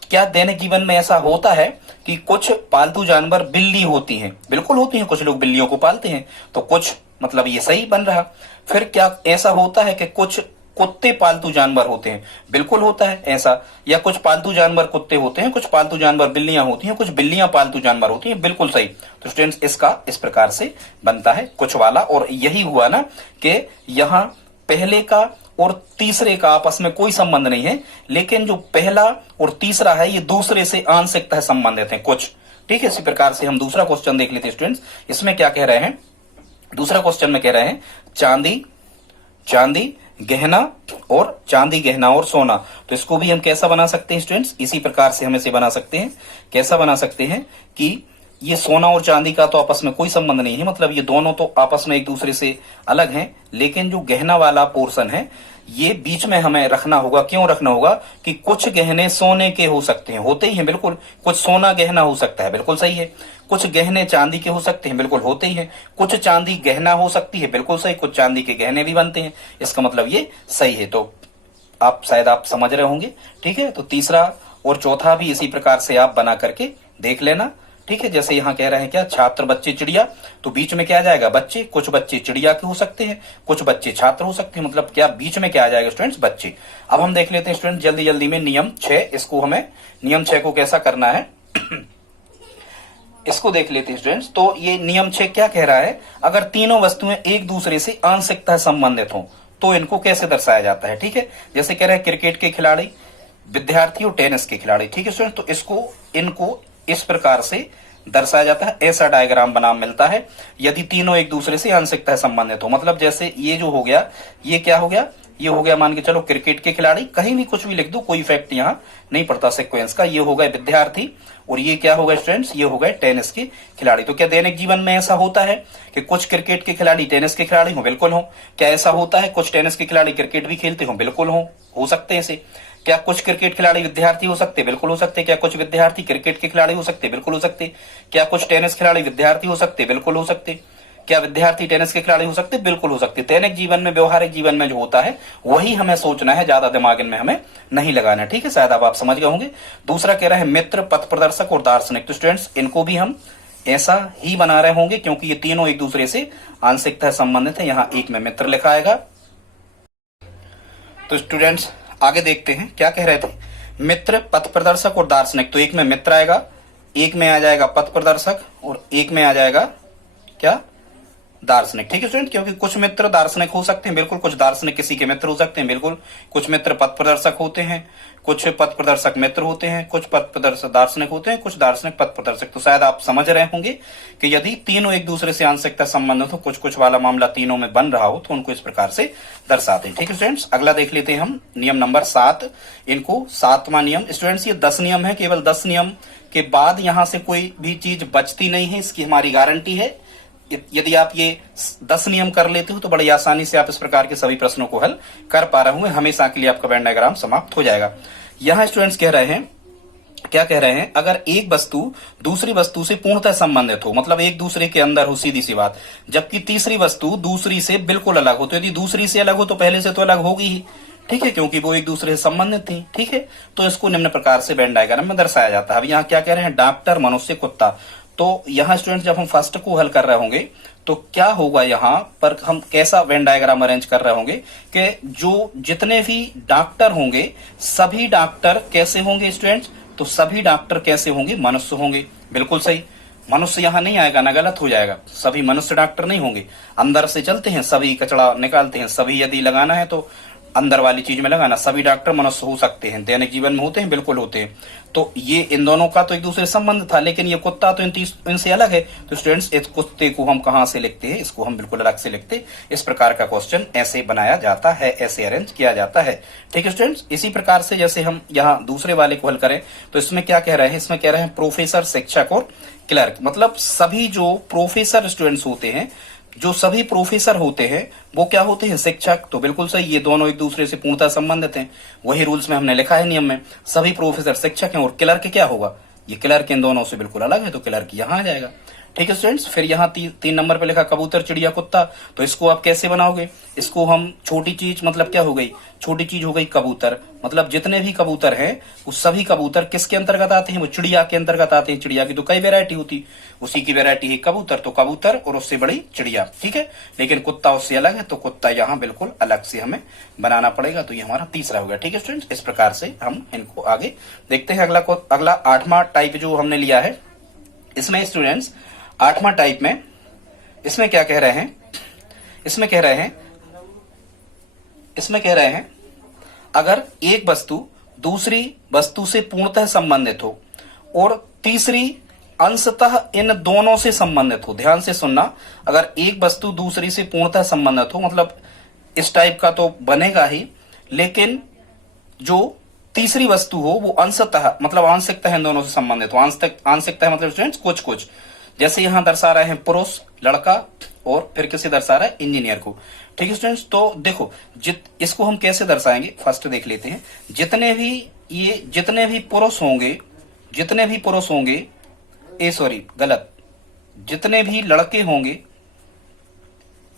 क्या दैनिक जीवन में ऐसा होता है कि कुछ पालतू जानवर बिल्ली होती हैं, बिल्कुल होती हैं, कुछ लोग बिल्लियों को पालते हैं, तो कुछ मतलब ये सही बन रहा। फिर क्या ऐसा होता है कि कुछ कुत्ते पालतू जानवर होते हैं, बिल्कुल होता है ऐसा, या कुछ पालतू जानवर कुत्ते होते हैं, कुछ पालतू जानवर बिल्लियां होती हैं, कुछ बिल्लियां पालतू जानवर होती हैं, बिल्कुल सही। तो स्टूडेंट्स इसका इस प्रकार से बनता है कुछ वाला, और यही हुआ ना कि यहां पहले का और तीसरे का आपस में कोई संबंध नहीं है, लेकिन जो पहला और तीसरा है ये दूसरे से आंशिकतः संबंधित हैं कुछ। ठीक है, इसी प्रकार से हम दूसरा क्वेश्चन देख लेते हैं स्टूडेंट्स। इसमें क्या कह रहे हैं, दूसरा क्वेश्चन में कह रहे हैं चांदी गहना और चांदी गहना और सोना। तो इसको भी हम कैसा बना सकते हैं स्टूडेंट्स, इसी प्रकार से हम इसे बना सकते हैं। कैसा बना सकते हैं कि ये सोना और चांदी का तो आपस में कोई संबंध नहीं है, मतलब ये दोनों तो आपस में एक दूसरे से अलग हैं, लेकिन जो गहना वाला पोर्शन है ये बीच में हमें रखना होगा। क्यों रखना होगा कि कुछ गहने सोने के हो सकते हैं, होते ही हैं बिल्कुल, कुछ सोना गहना हो सकता है, बिल्कुल सही है। कुछ गहने चांदी के हो सकते हैं, बिल्कुल होते ही हैं। कुछ चांदी गहना हो सकती है, बिल्कुल सही, कुछ चांदी के गहने भी बनते हैं, इसका मतलब ये सही है। तो आप शायद आप समझ रहे होंगे। ठीक है, तो तीसरा और चौथा भी इसी प्रकार से आप बना करके देख लेना। ठीक है, जैसे यहाँ कह रहे हैं क्या, छात्र बच्चे चिड़िया, तो बीच में क्या आ जाएगा, बच्चे। कुछ बच्चे चिड़िया के हो सकते हैं, कुछ बच्चे छात्र हो सकते हैं, मतलब क्या बीच में क्या आ जाएगा स्टूडेंट्स, बच्चे। अब हम देख लेते हैं स्टूडेंट जल्दी जल्दी में नियम 6, इसको हमें नियम 6 को कैसा करना है इसको देख लेते हैं स्टूडेंट्स। तो ये नियम 6 क्या कह रहा है, अगर तीनों वस्तुएं एक दूसरे से आंशिकतः संबंधित हो तो इनको कैसे दर्शाया जाता है। ठीक है, जैसे कह रहे हैं क्रिकेट के खिलाड़ी, विद्यार्थी और टेनिस के खिलाड़ी। ठीक है स्टूडेंट, तो इनको इस प्रकार से दर्शाया जाता है, ऐसा डायग्राम बना मिलता है यदि तीनों एक दूसरे से आंशिकतः संबंधित हो। मतलब जैसे ये जो हो गया, ये क्या हो गया, ये हो गया मान के चलो क्रिकेट के खिलाड़ी, कहीं भी कुछ भी लिख दो, कोई इफेक्ट यहाँ नहीं पड़ता सीक्वेंस का। ये हो गए विद्यार्थी, और ये क्या हो गए स्टूडेंट्स, ये हो गए टेनिस के खिलाड़ी। तो क्या दैनिक जीवन में ऐसा होता है कि कुछ क्रिकेट के खिलाड़ी टेनिस के खिलाड़ी हो? बिल्कुल हो। क्या ऐसा होता है कुछ टेनिस के खिलाड़ी क्रिकेट भी खेलते हो? बिल्कुल हो सकते हैं ऐसे। क्या कुछ क्रिकेट खिलाड़ी विद्यार्थी हो सकते? बिल्कुल हो सकते। क्या कुछ विद्यार्थी क्रिकेट के खिलाड़ी हो सकते? बिल्कुल हो सकते। क्या कुछ टेनिस खिलाड़ी विद्यार्थी हो सकते? बिल्कुल हो सकते। क्या विद्यार्थी टेनिस के खिलाड़ी हो सकते? बिल्कुल हो सकते। दैनिक जीवन में, व्यवहारिक जीवन में जो होता है वही हमें सोचना है, ज्यादा दिमाग में हमें नहीं लगाना। ठीक है, शायद आप समझ गए होंगे। दूसरा कह रहे हैं मित्र, पथ प्रदर्शक और दार्शनिक। तो स्टूडेंट्स इनको भी हम ऐसा ही बना रहे होंगे, क्योंकि ये तीनों एक दूसरे से आंशिकतः संबंधित है। यहाँ एक में मित्र लिखा आएगा। तो स्टूडेंट्स आगे देखते हैं क्या कह रहे थे। मित्र, पथ प्रदर्शक और दार्शनिक। तो एक में मित्र आएगा, एक में आ जाएगा पथ प्रदर्शक, और एक में आ जाएगा क्या, दार्शनिक। ठीक है स्टूडेंट, क्योंकि कुछ मित्र दार्शनिक हो सकते हैं, बिल्कुल। कुछ दार्शनिक किसी के मित्र हो सकते हैं, बिल्कुल। कुछ मित्र पथ प्रदर्शक होते हैं, कुछ पथ प्रदर्शक मित्र होते हैं, कुछ पथ प्रदर्शक दार्शनिक होते हैं, कुछ दार्शनिक पथ प्रदर्शक। तो शायद आप समझ रहे होंगे कि यदि तीनों एक दूसरे से आंशिकता संबंधित हो, कुछ कुछ वाला मामला तीनों में बन रहा हो, तो उनको इस प्रकार से दर्शाते हैं। ठीक है स्टूडेंट्स, अगला देख लेते हैं हम नियम नंबर 7। इनको 7वां नियम। स्टूडेंट्स ये 10 नियम है, केवल 10 नियम के बाद यहां से कोई भी चीज बचती नहीं है, इसकी हमारी गारंटी है। यदि आप ये 10 नियम कर लेते हो तो बड़ी आसानी से आप इस प्रकार के सभी प्रश्नों को हल कर पा रहे होंगे। हमेशा के लिए आपका वेन डायग्राम समाप्त हो जाएगा। यहां स्टूडेंट्स कह रहे हैं, क्या कह रहे हैं, अगर एक वस्तु दूसरी वस्तु से पूर्णतः संबंधित हो, मतलब एक दूसरे के अंदर हो, सीधी सी बात, जबकि तीसरी वस्तु दूसरी से बिल्कुल अलग हो, तो यदि दूसरी से अलग हो तो पहले से तो अलग होगी ही। ठीक है, क्योंकि वो एक दूसरे से संबंधित थी। ठीक है, तो इसको निम्न प्रकार से वेन डायग्राम में दर्शाया जाता है। अब यहाँ क्या कह रहे हैं, डॉक्टर, मनुष्य, कुत्ता। तो यहाँ स्टूडेंट्स जब हम फर्स्ट को हल कर रहे होंगे तो क्या होगा, यहाँ पर हम कैसा वेन डायग्राम अरेंज कर रहे होंगे कि जो जितने भी डॉक्टर होंगे सभी डॉक्टर कैसे होंगे स्टूडेंट्स, तो सभी डॉक्टर कैसे होंगे, मनुष्य होंगे। बिल्कुल सही, मनुष्य यहाँ नहीं आएगा ना, गलत हो जाएगा। सभी मनुष्य डॉक्टर नहीं होंगे। अंदर से चलते हैं, सभी कचरा निकालते हैं, सभी यदि लगाना है तो अंदर वाली चीज में लगाना। सभी डॉक्टर मनुष्य हो सकते हैं, दैनिक जीवन में होते हैं, बिल्कुल होते हैं। तो ये इन दोनों का तो एक दूसरे से संबंध था, लेकिन ये कुत्ता तो इनसे अलग है। तो स्टूडेंट्स इस कुत्ते को हम कहां से लिखते हैं, इसको हम बिल्कुल अलग से लिखते। इस प्रकार का क्वेश्चन ऐसे बनाया जाता है, ऐसे अरेंज किया जाता है। ठीक है स्टूडेंट्स, इसी प्रकार से जैसे हम यहाँ दूसरे वाले को हल करें तो इसमें क्या कह रहे हैं, इसमें कह रहे हैं प्रोफेसर, शिक्षक और क्लर्क। मतलब सभी जो प्रोफेसर स्टूडेंट्स होते हैं, जो सभी प्रोफेसर होते हैं वो क्या होते हैं, शिक्षक। तो बिल्कुल सही, ये दोनों एक दूसरे से पूर्णतः संबंधित हैं। वही रूल्स में हमने लिखा है नियम में, सभी प्रोफेसर शिक्षक हैं। और क्लर्क क्या होगा, ये क्लर्क इन दोनों से बिल्कुल अलग है, तो क्लर्क यहाँ आ जाएगा। ठीक है स्टूडेंट्स, फिर यहाँ 3 नंबर पे लिखा कबूतर, चिड़िया, कुत्ता। तो इसको आप कैसे बनाओगे, इसको हम छोटी चीज, मतलब क्या हो गई, छोटी चीज हो गई कबूतर। मतलब जितने भी कबूतर हैं वो सभी कबूतर किसके अंतर्गत आते हैं, वो चिड़िया के अंतर्गत आते हैं। चिड़िया की तो कई वैरायटी होती, उसी की वैरायटी है कबूतर। तो कबूतर और उससे बड़ी चिड़िया। ठीक है, लेकिन कुत्ता उससे अलग है, तो कुत्ता यहाँ बिल्कुल अलग से हमें बनाना पड़ेगा। तो ये हमारा तीसरा हो गया। ठीक है स्टूडेंट्स, इस प्रकार से हम इनको आगे देखते हैं। अगला 8वां टाइप जो हमने लिया है, इसमें स्टूडेंट्स 8वां टाइप में इसमें क्या कह रहे हैं, इसमें कह रहे हैं अगर एक वस्तु दूसरी वस्तु से पूर्णतः संबंधित हो और तीसरी अंशतः इन दोनों से संबंधित हो। ध्यान से सुनना, अगर एक वस्तु दूसरी से पूर्णतः संबंधित हो, मतलब इस टाइप का तो बनेगा ही, लेकिन जो तीसरी वस्तु हो वो अंशतः, मतलब आंशिकतः इन दोनों से संबंधित हो। आंशिकतः मतलब स्टूडेंट्स कुछ कुछ, जैसे यहां दर्शा रहे हैं पुरुष, लड़का, और फिर किसे दर्शा रहा है, इंजीनियर को। ठीक है स्टूडेंट्स, तो देखो इसको हम कैसे दर्शाएंगे, फर्स्ट देख लेते हैं। जितने भी पुरुष होंगे, जितने भी लड़के होंगे,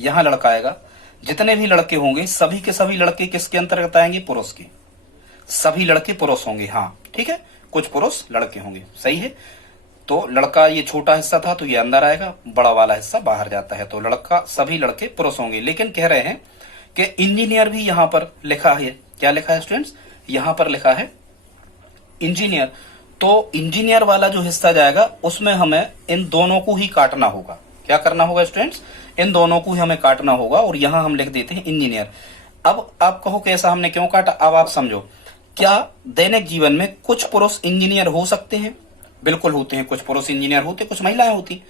यहां लड़का आएगा, जितने भी लड़के होंगे सभी के सभी लड़के किसके अंतर्गत आएंगे, पुरुष के। सभी लड़के पुरुष होंगे, हाँ ठीक है, कुछ पुरुष लड़के होंगे, सही है। तो लड़का ये छोटा हिस्सा था तो ये अंदर आएगा, बड़ा वाला हिस्सा बाहर जाता है। तो लड़का, सभी लड़के पुरुष होंगे। लेकिन कह रहे हैं कि इंजीनियर भी यहां पर लिखा है। क्या लिखा है स्टूडेंट्स, यहां पर लिखा है इंजीनियर। तो इंजीनियर वाला जो हिस्सा जाएगा उसमें हमें इन दोनों को ही काटना होगा। क्या करना होगा स्टूडेंट्स, इन दोनों को ही हमें काटना होगा, और यहां हम लिख देते हैं इंजीनियर। अब आप कहो कि ऐसा हमने क्यों काटा, अब आप समझो। क्या दैनिक जीवन में कुछ पुरुष इंजीनियर हो सकते हैं, बिल्कुल होते हैं। कुछ पुरुष इंजीनियर होते, कुछ महिलाएं होती।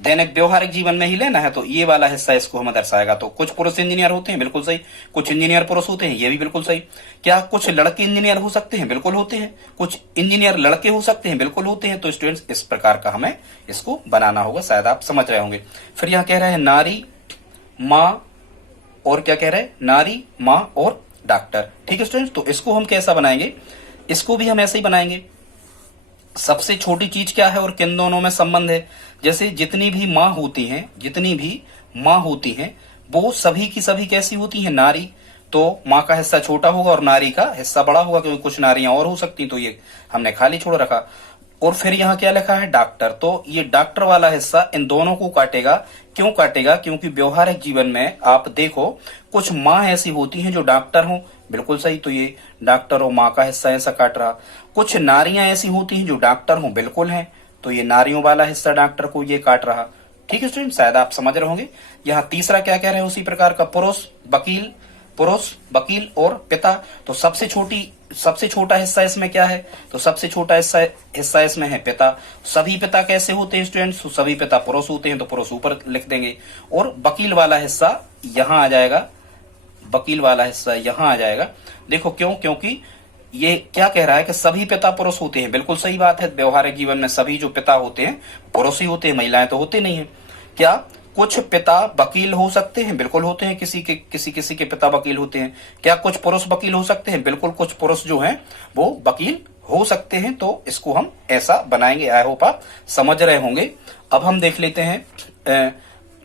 दैनिक व्यवहारिक जीवन में ही लेना है तो ये वाला हिस्सा इसको हमें दर्शाएगा। तो कुछ पुरुष इंजीनियर होते हैं, बिल्कुल सही। कुछ इंजीनियर पुरुष होते हैं, ये भी बिल्कुल सही। क्या कुछ लड़के इंजीनियर हो सकते हैं? बिल्कुल होते हैं। कुछ इंजीनियर लड़के हो सकते हैं, बिल्कुल होते हैं। तो स्टूडेंट्स इस प्रकार का हमें इसको बनाना होगा, शायद आप समझ रहे होंगे। फिर यहाँ कह रहे हैं नारी, माँ और क्या कह रहे हैं, नारी, माँ और डॉक्टर। ठीक है स्टूडेंट्स, तो इसको हम कैसा बनाएंगे? इसको भी हम ऐसे ही बनाएंगे। सबसे छोटी चीज क्या है और किन दोनों में संबंध है? जैसे जितनी भी माँ होती हैं वो सभी की सभी कैसी होती हैं? नारी। तो माँ का हिस्सा छोटा होगा और नारी का हिस्सा बड़ा होगा, क्योंकि कुछ नारियां और हो सकती, तो ये हमने खाली छोड़ रखा। और फिर यहाँ क्या लिखा है? डॉक्टर। तो ये डॉक्टर वाला हिस्सा इन दोनों को काटेगा। क्यों काटेगा? क्योंकि व्यवहारिक जीवन में आप देखो कुछ माँ ऐसी होती हैं जो डॉक्टर हो, बिल्कुल सही। तो ये डॉक्टर और माँ का हिस्सा ऐसा काट रहा। कुछ नारियां ऐसी होती हैं जो डॉक्टर हो, बिल्कुल हैं, तो ये नारियों वाला हिस्सा डॉक्टर को ये काट रहा। ठीक है स्टूडेंट, शायद आप समझ रहे होंगे। यहाँ तीसरा क्या कह रहे हैं? उसी प्रकार का पुरुष वकील और पिता। तो सबसे छोटा हिस्सा इसमें क्या है? तो सबसे छोटा हिस्सा इसमें है पिता। सभी पिता कैसे होते हैं स्टूडेंट्स? तो सभी पिता पुरुष होते हैं, तो पुरुष ऊपर लिख देंगे। और वकील वाला हिस्सा यहाँ आ जाएगा, वकील वाला हिस्सा यहाँ आ जाएगा। देखो क्यों? क्योंकि ये क्या कह रहा है कि सभी पिता पुरुष होते हैं, बिल्कुल सही बात है। व्यवहारिक जीवन में सभी जो पिता होते हैं पुरुष ही होते हैं, महिलाएं तो होते नहीं है। क्या कुछ पिता वकील हो सकते हैं? बिल्कुल होते हैं, किसी के पिता वकील होते हैं। क्या कुछ पुरुष वकील हो सकते हैं? बिल्कुल, कुछ पुरुष जो हैं वो वकील हो सकते हैं। तो इसको हम ऐसा बनाएंगे। आई होप आप समझ रहे होंगे। अब हम देख लेते हैं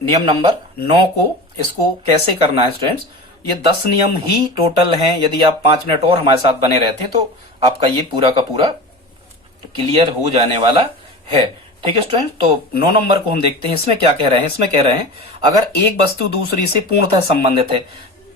नियम नंबर 9 को, इसको कैसे करना है स्टूडेंट्स। ये 10 नियम ही टोटल हैं। यदि आप 5 मिनट और हमारे साथ बने रहते हैं तो आपका ये पूरा का पूरा क्लियर हो जाने वाला है। ठीक है स्टूडेंट, तो 9 नंबर को हम देखते हैं। इसमें क्या कह रहे हैं? इसमें कह रहे हैं अगर एक वस्तु दूसरी से पूर्णतः संबंधित है।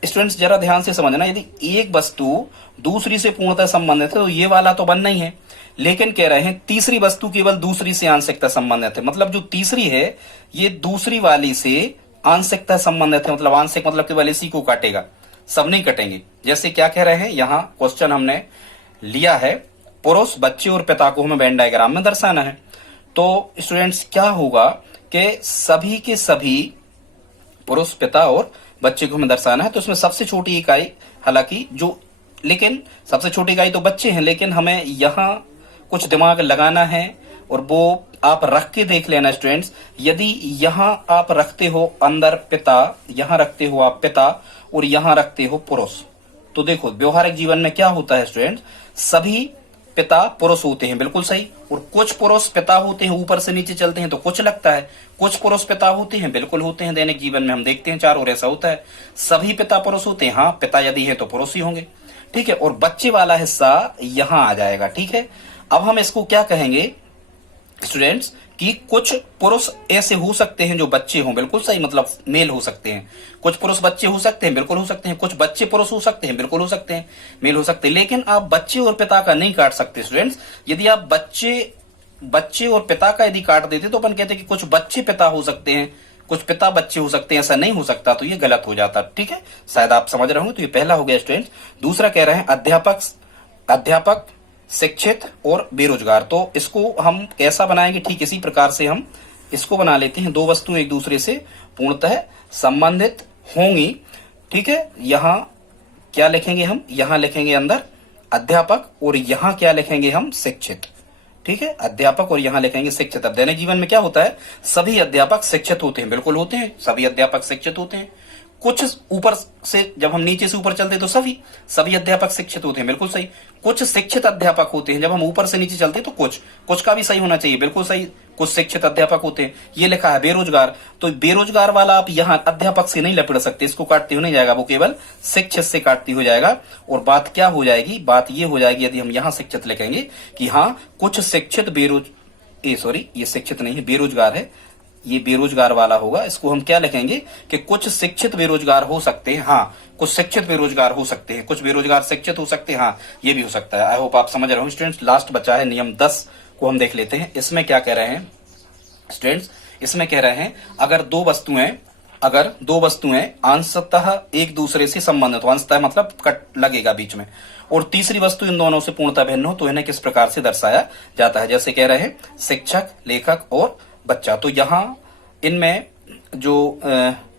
स्टूडेंट्स जरा ध्यान से समझना, यदि एक वस्तु दूसरी से पूर्णतः संबंधित है तो ये वाला तो बनना ही है। लेकिन कह रहे हैं तीसरी वस्तु केवल दूसरी से आंशिकता संबंधित है। मतलब जो तीसरी है ये दूसरी वाली से आंशिकता संबंधित है। मतलब आंशिक मतलब केवल इसी को काटेगा, सब नहीं कटेंगे। जैसे क्या कह रहे हैं? यहाँ क्वेश्चन हमने लिया है, पुरुष, बच्चे और पिता को हमें वेन डायग्राम में दर्शाना है। तो स्टूडेंट्स क्या होगा कि सभी के सभी पुरुष, पिता और बच्चे को हमें दर्शाना है। तो इसमें सबसे छोटी इकाई, हालांकि लेकिन सबसे छोटी इकाई तो बच्चे हैं, लेकिन हमें यहाँ कुछ दिमाग लगाना है और वो आप रख के देख लेना स्टूडेंट्स। यदि यहाँ आप रखते हो अंदर पिता, यहाँ रखते हो आप पिता और यहाँ रखते हो पुरुष, तो देखो व्यवहारिक जीवन में क्या होता है स्टूडेंट्स, सभी पिता पुरुष होते हैं, बिल्कुल सही। और कुछ पुरुष पिता होते हैं, ऊपर से नीचे चलते हैं तो कुछ लगता है। कुछ पुरुष पिता होते हैं, बिल्कुल होते हैं। दैनिक जीवन में हम देखते हैं चारों ओर ऐसा होता है। सभी पिता पुरुष होते हैं, हाँ पिता यदि है तो पुरुष ही होंगे। ठीक है, और बच्चे वाला हिस्सा यहाँ आ जाएगा। ठीक है, अब हम इसको क्या कहेंगे स्टूडेंट्स कि कुछ पुरुष ऐसे हो सकते हैं जो बच्चे हों, बिल्कुल सही, मतलब मेल हो सकते हैं। कुछ पुरुष बच्चे हो सकते हैं, बिल्कुल हो सकते हैं। कुछ बच्चे पुरुष हो सकते हैं, बिल्कुल हो सकते हैं, मेल हो सकते हैं। लेकिन आप बच्चे और पिता का नहीं काट सकते स्टूडेंट्स। यदि आप बच्चे और पिता का यदि काट देते तो अपन कहते कि कुछ बच्चे पिता हो सकते हैं, कुछ पिता बच्चे हो सकते हैं, ऐसा नहीं हो सकता, तो ये गलत हो जाता। ठीक है, शायद आप समझ रहे होंगे। तो ये पहला हो गया स्टूडेंट्स। दूसरा कह रहे हैं अध्यापक, शिक्षित और बेरोजगार। तो इसको हम कैसा बनाएंगे? ठीक इसी प्रकार से हम इसको बना लेते हैं। दो वस्तु एक दूसरे से पूर्णतः संबंधित होंगी। ठीक है, यहाँ क्या लिखेंगे हम? यहाँ लिखेंगे अंदर अध्यापक और यहाँ क्या लिखेंगे हम? शिक्षित। ठीक है, अध्यापक और यहाँ लिखेंगे शिक्षित। अब दैनिक जीवन में क्या होता है? सभी अध्यापक शिक्षित होते हैं, बिल्कुल होते हैं, सभी अध्यापक शिक्षित होते हैं। कुछ ऊपर से जब हम नीचे से ऊपर चलते हैं तो सभी अध्यापक शिक्षित होते हैं, बिल्कुल सही। कुछ शिक्षित अध्यापक होते हैं, जब हम ऊपर से नीचे चलते हैं तो कुछ का भी सही होना चाहिए, बिल्कुल सही। कुछ शिक्षित अध्यापक होते हैं। ये लिखा है बेरोजगार, तो बेरोजगार वाला आप यहाँ अध्यापक से नहीं लपेट सकते, इसको काटते हो नहीं जाएगा, वो केवल शिक्षित से काटती हो जाएगा। और बात क्या हो जाएगी? बात ये हो जाएगी यदि हम यहाँ शिक्षित लिखेंगे कि हाँ कुछ शिक्षित ये शिक्षित नहीं है, बेरोजगार है, ये बेरोजगार वाला होगा। इसको हम क्या लिखेंगे कि कुछ शिक्षित बेरोजगार हो सकते हैं। हाँ, कुछ शिक्षित बेरोजगार हो सकते हैं, कुछ बेरोजगार शिक्षित हो सकते हैं, हाँ ये भी हो सकता है। आई होप आप समझ रहे हो स्टूडेंट्स। लास्ट बचा है नियम 10 को हम देख लेते हैं। इसमें क्या कह रहे हैं स्टूडेंट्स? इसमें कह रहे हैं अगर दो वस्तुएं अंशतः एक दूसरे से संबंधित हो, अंशतः मतलब कट लगेगा बीच में, और तीसरी वस्तु इन दोनों से पूर्णतः भिन्न हो तो इन्हें किस प्रकार से दर्शाया जाता है? जैसे कह रहे हैं शिक्षक, लेखक और बच्चा। तो यहाँ इनमें जो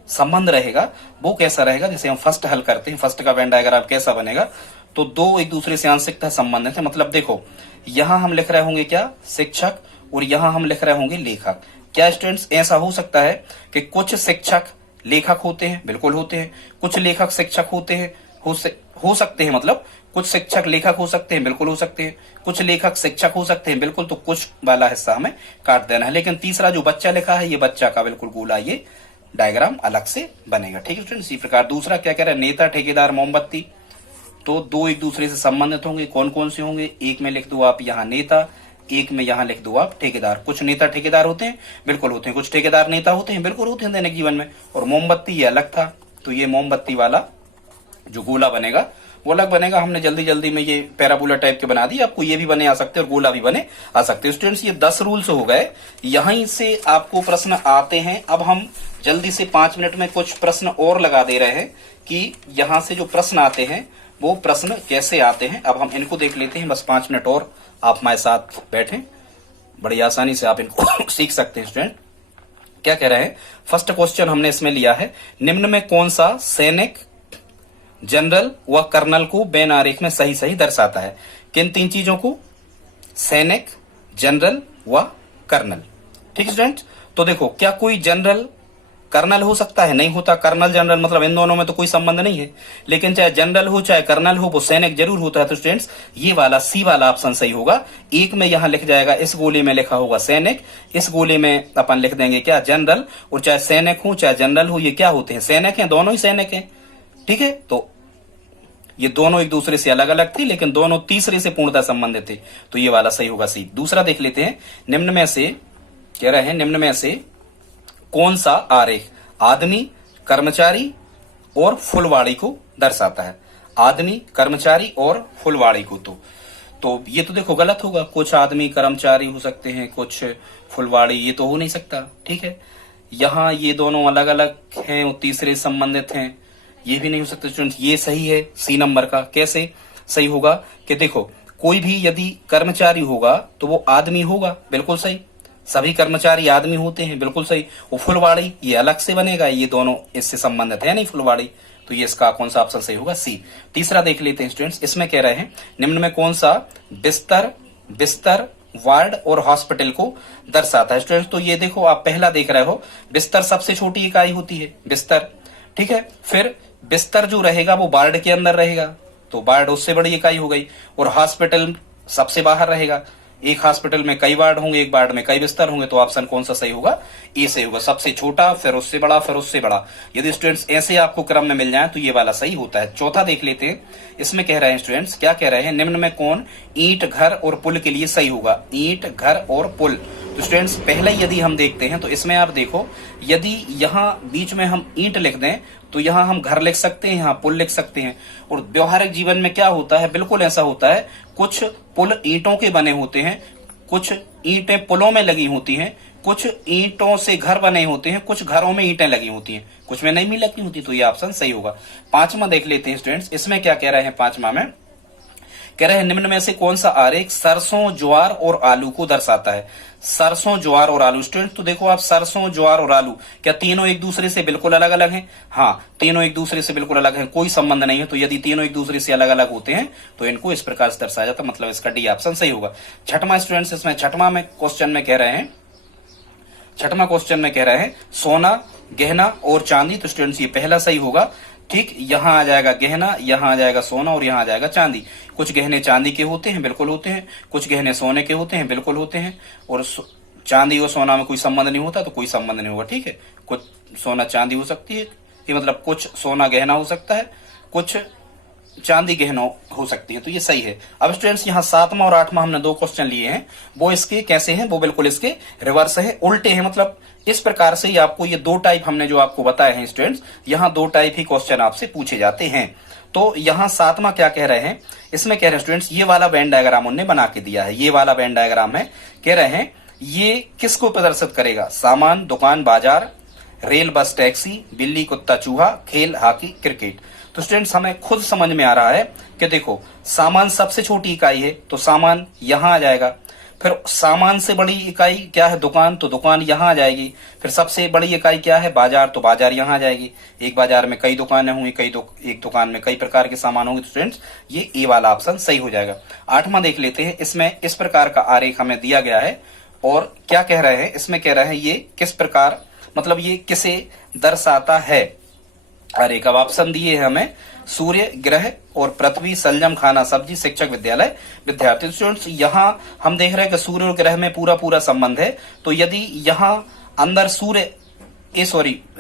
संबंध रहेगा वो कैसा रहेगा, जैसे हम फर्स्ट हल करते हैं, फर्स्ट का वेन डायग्राम कैसा बनेगा, तो दो एक दूसरे से आंशिकतः संबंधित है। मतलब देखो यहां हम लिख रहे होंगे क्या, शिक्षक, और यहां हम लिख रहे होंगे लेखक। क्या स्टूडेंट्स ऐसा हो सकता है कि कुछ शिक्षक लेखक होते हैं? बिल्कुल होते हैं। कुछ लेखक शिक्षक होते हैं? हो सकते हैं। मतलब कुछ शिक्षक लेखक हो सकते हैं? बिल्कुल हो सकते हैं। कुछ लेखक शिक्षक हो सकते हैं? बिल्कुल। तो कुछ वाला हिस्सा हमें काट देना है। लेकिन तीसरा जो बच्चा लिखा है, ये बच्चा का बिल्कुल गोला, ये डायग्राम अलग से बनेगा। ठीक है स्टूडेंट्स। इसी प्रकार दूसरा क्या कह रहा है, नेता, ठेकेदार, मोमबत्ती। तो दो एक दूसरे से संबंधित होंगे। कौन कौन से होंगे? एक में लिख दो आप यहाँ नेता, एक में यहाँ लिख दो आप ठेकेदार। कुछ नेता ठेकेदार होते हैं? बिल्कुल होते हैं। कुछ ठेकेदार नेता होते हैं? बिल्कुल होते हैं दैनिक जीवन में। और मोमबत्ती ये अलग था, तो ये मोमबत्ती वाला जो गोला बनेगा वो अलग बनेगा। हमने जल्दी जल्दी में ये पैराबोला टाइप के बना दी, आपको ये भी बने आ सकते हैं और गोला भी बने आ सकते हैं। स्टूडेंट्स ये 10 रूल्स हो गए, यहीं से आपको प्रश्न आते हैं। अब हम जल्दी से 5 मिनट में कुछ प्रश्न और लगा दे रहे हैं कि यहाँ से जो प्रश्न आते हैं वो प्रश्न कैसे आते हैं। अब हम इनको देख लेते हैं। बस 5 मिनट और आप हमारे साथ बैठें, बड़ी आसानी से आप इनको सीख सकते हैं। स्टूडेंट क्या कह रहे हैं, फर्स्ट क्वेश्चन हमने इसमें लिया है, निम्न में कौन सा सैनिक, जनरल व कर्नल को बेन आरेख में सही सही दर्शाता है? किन 3 चीजों को? सैनिक, जनरल व कर्नल। ठीक है स्टूडेंट। तो देखो क्या कोई जनरल कर्नल हो सकता है? नहीं होता। कर्नल जनरल मतलब इन दोनों में तो कोई संबंध नहीं है। लेकिन चाहे जनरल हो चाहे कर्नल हो, वो सैनिक जरूर होता है। तो स्टूडेंट्स ये वाला सी वाला ऑप्शन सही होगा। एक में यहां लिख जाएगा, इस गोले में लिखा होगा सैनिक, इस गोले में अपन लिख देंगे क्या, जनरल। और चाहे सैनिक हो चाहे जनरल हो, ये क्या होते हैं? सैनिक हैं, दोनों ही सैनिक हैं। ठीक है। तो ये दोनों एक दूसरे से अलग अलग थे, लेकिन दोनों तीसरे से पूर्णतः संबंधित थे। तो ये वाला सही होगा सी। दूसरा देख लेते हैं, निम्न में से कह रहे हैं, निम्न में से कौन सा आरेख आदमी, कर्मचारी और फुलवाड़ी को दर्शाता है? आदमी, कर्मचारी और फुलवाड़ी को। तो ये तो देखो गलत होगा। कुछ आदमी कर्मचारी हो सकते हैं, कुछ फुलवाड़ी, ये तो हो नहीं सकता। ठीक है। यहाँ ये दोनों अलग अलग हैं और तीसरे संबंधित हैं, ये भी नहीं हो सकता। स्टूडेंट ये सही है सी नंबर का। कैसे सही होगा कि देखो कोई भी यदि कर्मचारी होगा तो वो आदमी होगा, बिल्कुल सही। सभी कर्मचारी आदमी होते हैं, बिल्कुल सही। वो फुलवाड़ी ये अलग से बनेगा, ये दोनों इससे संबंधित है नहीं फुलवाड़ी। तो ये इसका कौन सा ऑप्शन सही होगा? सी। तीसरा देख लेते हैं स्टूडेंट्स, इसमें कह रहे हैं निम्न में कौन सा बिस्तर, वार्ड और हॉस्पिटल को दर्शाता है? स्टूडेंट्स तो ये देखो आप पहला देख रहे हो, बिस्तर सबसे छोटी इकाई होती है, बिस्तर। ठीक है। फिर बिस्तर जो रहेगा वो वार्ड के अंदर रहेगा, तो वार्ड उससे बड़ी इकाई हो गई। और हॉस्पिटल सबसे बाहर रहेगा। एक हॉस्पिटल में कई वार्ड होंगे, एक वार्ड में कई बिस्तर होंगे। तो ऑप्शन कौन सा सही होगा? ए सही होगा। सबसे छोटा, फिर उससे बड़ा, फिर उससे बड़ा। यदि स्टूडेंट्स ऐसे आपको क्रम में मिल जाए तो ये वाला सही होता है। चौथा देख लेते हैं, इसमें कह रहे हैं स्टूडेंट्स, क्या कह रहे हैं, निम्न में कौन ईंट, घर और पुल के लिए सही होगा? ईंट, घर और पुल। तो स्टूडेंट्स पहले यदि हम देखते हैं तो इसमें आप देखो, यदि यहाँ बीच में हम ईंट लिख दें तो यहाँ हम घर लिख सकते हैं, यहाँ पुल लिख सकते हैं। और व्यवहारिक जीवन में क्या होता है, बिल्कुल ऐसा होता है। कुछ पुल ईंटों के बने होते हैं, कुछ ईंटें पुलों में लगी होती हैं, कुछ ईंटों से घर बने होते हैं, कुछ घरों में ईंटें लगी होती हैं, कुछ में नहीं भी लगी होती। तो ये ऑप्शन सही होगा। पांचवा देख लेते हैं स्टूडेंट्स, इसमें क्या कह रहे हैं? पांचवा में कह रहे हैं निम्न में से कौन सा आरेख सरसों, ज्वार और आलू को दर्शाता है? सरसों, ज्वार और आलू। स्टूडेंट तो देखो आप, सरसों, ज्वार और आलू क्या तीनों एक दूसरे से बिल्कुल अलग अलग हैं? हाँ, तीनों एक दूसरे से बिल्कुल अलग हैं, कोई संबंध नहीं है। तो यदि तीनों एक दूसरे से अलग अलग होते हैं तो इनको इस प्रकार से दर्शाया जाता है। मतलब इसका डी ऑप्शन सही होगा। छठवां स्टूडेंट्स, इसमें छठवां में क्वेश्चन में कह रहे हैं, छठवां क्वेश्चन में कह रहे हैं सोना, गहना और चांदी। तो स्टूडेंट्स ये पहला सही होगा। ठीक, यहां आ जाएगा गहना, यहां आ जाएगा सोना और यहां आ जाएगा चांदी। कुछ गहने चांदी के होते हैं, बिल्कुल होते हैं। कुछ गहने सोने के होते हैं, बिल्कुल होते हैं। और चांदी और सोना में कोई संबंध नहीं होता तो कोई संबंध नहीं होगा। ठीक है। कुछ सोना चांदी हो सकती है, ये मतलब कुछ सोना गहना हो सकता है, कुछ चांदी गहना हो सकती है। तो ये सही है। अब स्टूडेंट्स यहाँ 7वां और 8वां हमने 2 क्वेश्चन लिए हैं, वो इसके कैसे हैं? वो बिल्कुल इसके रिवर्स है, उल्टे हैं। मतलब इस प्रकार से आपको ये 2 टाइप हमने जो आपको बताए हैं स्टूडेंट्स, यहाँ 2 टाइप ही क्वेश्चन आपसे पूछे जाते हैं। तो यहाँ 7वां क्या कह रहे हैं, इसमें कह रहे हैं स्टूडेंट्स, ये वाला वेन डायग्राम उन्होंने बना के दिया है। ये वाला वेन डायग्राम है, कह रहे हैं ये किसको प्रदर्शित करेगा? सामान, दुकान, बाजार, रेल, बस, टैक्सी, बिल्ली, कुत्ता, चूहा, खेल, हॉकी, क्रिकेट। तो स्टूडेंट्स हमें खुद समझ में आ रहा है कि देखो सामान सबसे छोटी इकाई है, तो सामान यहां आ जाएगा। फिर सामान से बड़ी इकाई क्या है? दुकान, तो दुकान यहाँ आ जाएगी। फिर सबसे बड़ी इकाई क्या है? बाजार, तो बाजार यहाँ आ जाएगी। एक बाजार में कई दुकानें होंगी, एक दुकान में कई प्रकार के सामान होंगे। तो स्टूडेंट्स ये ए वाला ऑप्शन सही हो जाएगा। 8वां देख लेते हैं। इसमें इस प्रकार का आरेख हमें दिया गया है और क्या कह रहे हैं? इसमें कह रहे हैं ये किस प्रकार, मतलब ये किसे दर्शाता है? आरेख अब ऑप्शन दिए हैं हमें, सूर्य, ग्रह और पृथ्वी, संयम, खाना, सब्जी, शिक्षक, विद्यालय, विद्यार्थी। स्टूडेंट्स यहाँ हम देख रहे हैं कि सूर्य और ग्रह में पूरा पूरा संबंध है। तो यदि यहाँ अंदर सूर्य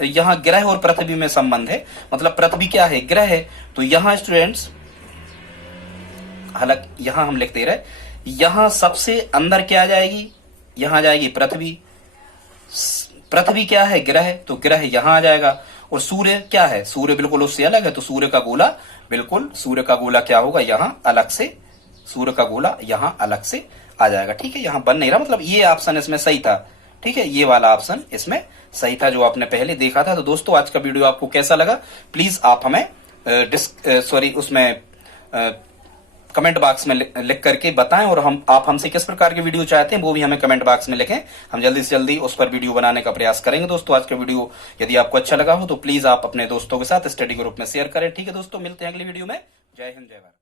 यहाँ ग्रह और पृथ्वी में संबंध है, मतलब पृथ्वी क्या है? ग्रह है। तो यहाँ स्टूडेंट्स, हालांकि यहाँ हम लिखते रहे, यहाँ सबसे अंदर क्या आ जाएगी? यहाँ आ जाएगी पृथ्वी। पृथ्वी क्या है? ग्रह, तो ग्रह यहाँ आ जाएगा। और सूर्य क्या है? सूर्य बिल्कुल उससे अलग है। तो सूर्य का गोला, बिल्कुल सूर्य का गोला क्या होगा? यहाँ अलग से, सूर्य का गोला यहाँ अलग से आ जाएगा। ठीक है, यहाँ बन नहीं रहा, मतलब ये ऑप्शन इसमें सही था। ठीक है, ये वाला ऑप्शन इसमें सही था जो आपने पहले देखा था। तो दोस्तों आज का वीडियो आपको कैसा लगा, प्लीज आप हमें उसमें कमेंट बॉक्स में लिख करके बताएं, और आप हमसे किस प्रकार की वीडियो चाहते हैं वो भी हमें कमेंट बॉक्स में लिखें। हम जल्दी से जल्दी उस पर वीडियो बनाने का प्रयास करेंगे। दोस्तों आज का वीडियो यदि आपको अच्छा लगा हो तो प्लीज आप अपने दोस्तों के साथ स्टडी ग्रुप में शेयर करें। ठीक है दोस्तों, मिलते हैं अगली वीडियो में। जय हिंद, जय भारत।